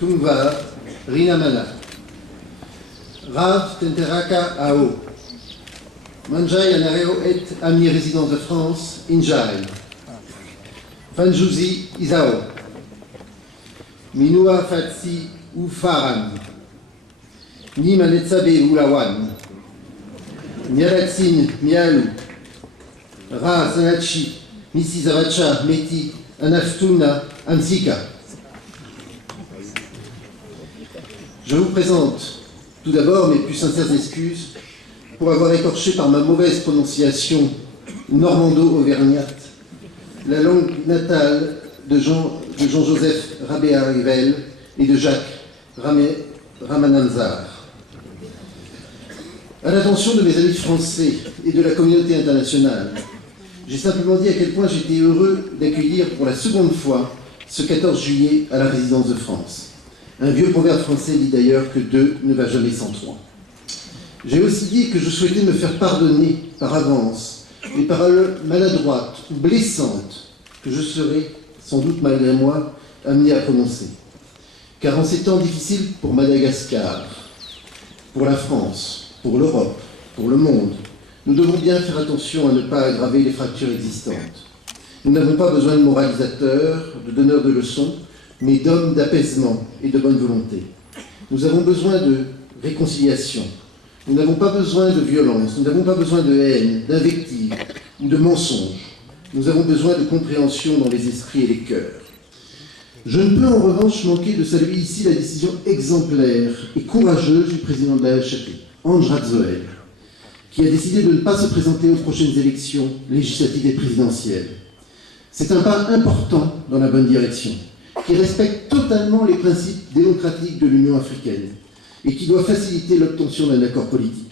Tungva, Rinamana, Rav Tenteraka Ao, Manjai Anareo et Ami Résidence de France, Injai, Fanjouzi Isao, Minua Fatsi Ufaran, Nimanetsabe Ulawan, Nyalatsin Mialu, Ra Zanachi, Misi Zavacha Meti, Anaftuna Ansika. Je vous présente tout d'abord mes plus sincères excuses pour avoir écorché par ma mauvaise prononciation normando-auvergnate la langue natale de Jean-Joseph Rabéa-Rivel et de Jacques Ramananzar. À l'attention de mes amis français et de la communauté internationale, j'ai simplement dit à quel point j'étais heureux d'accueillir pour la seconde fois ce 14 juillet à la résidence de France. Un vieux proverbe français dit d'ailleurs que 2 ne va jamais sans 3. J'ai aussi dit que je souhaitais me faire pardonner par avance les paroles maladroites ou blessantes que je serais, sans doute malgré moi, amené à prononcer. Car en ces temps difficiles pour Madagascar, pour la France, pour l'Europe, pour le monde, nous devons bien faire attention à ne pas aggraver les fractures existantes. Nous n'avons pas besoin de moralisateurs, de donneurs de leçons, mais d'hommes d'apaisement et de bonne volonté. Nous avons besoin de réconciliation. Nous n'avons pas besoin de violence, nous n'avons pas besoin de haine, d'invective ou de mensonges. Nous avons besoin de compréhension dans les esprits et les cœurs. Je ne peux en revanche manquer de saluer ici la décision exemplaire et courageuse du président de la HAP, André Radzoel, qui a décidé de ne pas se présenter aux prochaines élections législatives et présidentielles. C'est un pas important dans la bonne direction, qui respecte totalement les principes démocratiques de l'Union africaine et qui doit faciliter l'obtention d'un accord politique.